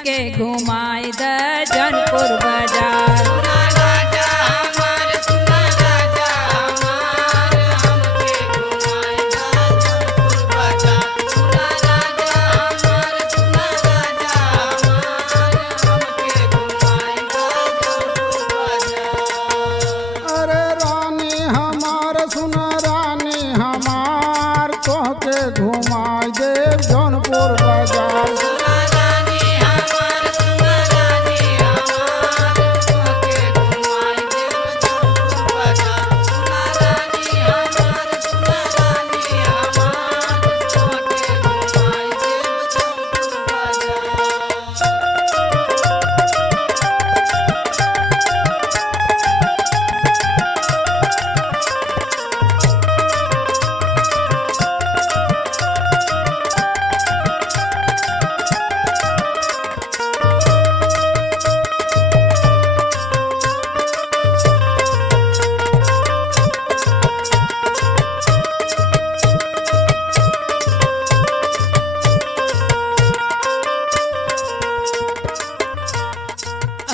हमके घुमाई द जौनपुर बाजार। अरे रानी हमार सुन रानी हमार तोहके घुमाई दे जौनपुर बाजार।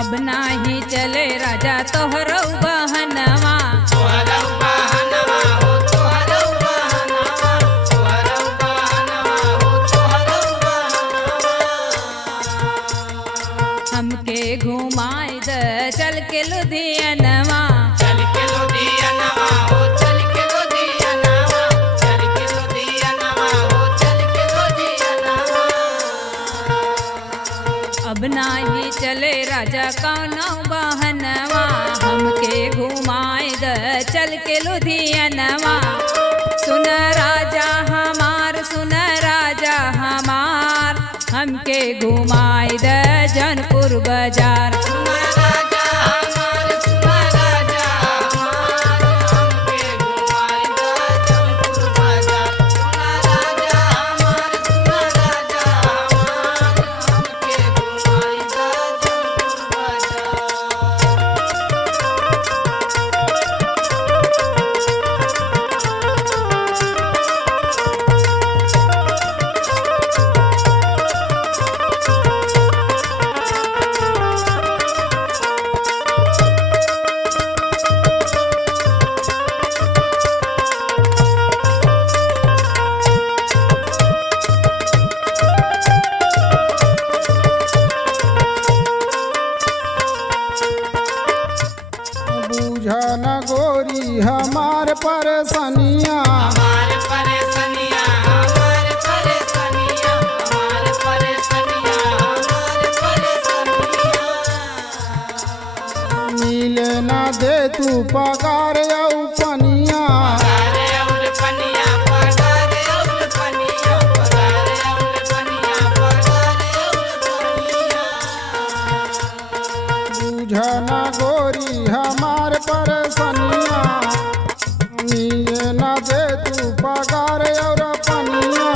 अब नाही चले राजा तोहरो बहनवा। हमके घुमाई द चल के लुधियानवा। अब नाही चले राजा कौनो बहनवा। हमके घुमाई द चल के लुधियानवा। सुन राजा हमार सुन राजा हमार हमके घुमाई द जौनपुर बाजार। बूझा न गोरी हमार परेशानिया। मिले न दे तू पगार औ पनिया। बूझा न गोरी हमार परेशानिया। मिले न दे तू पगार और पनिया।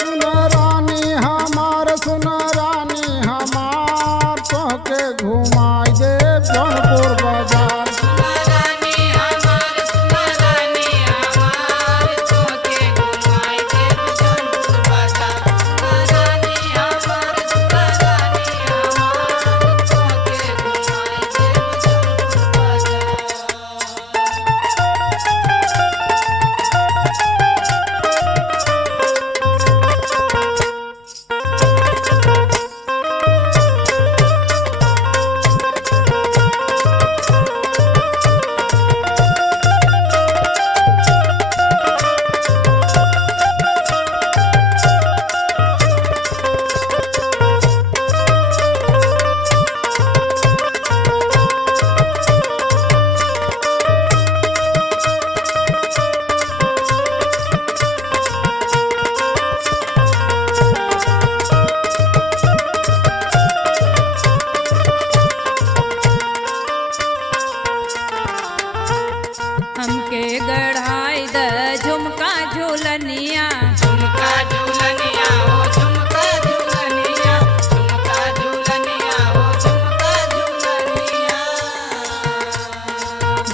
सुन रानी हमार सुन रानी हमार तोहके घुमाई दे जौनपुर बाजार।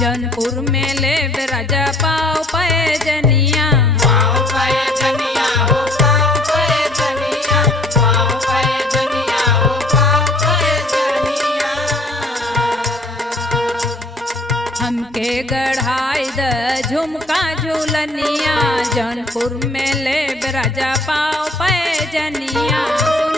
जौनपुर में ले राजा पाओ पैजनिया। पाओ पैजनिया हो पाओ पैजनिया, पाओ पैजनिया हो गढ़ाई द झुमका झूलनिया, जौनपुर में ले राजा पाओ पैजनिया।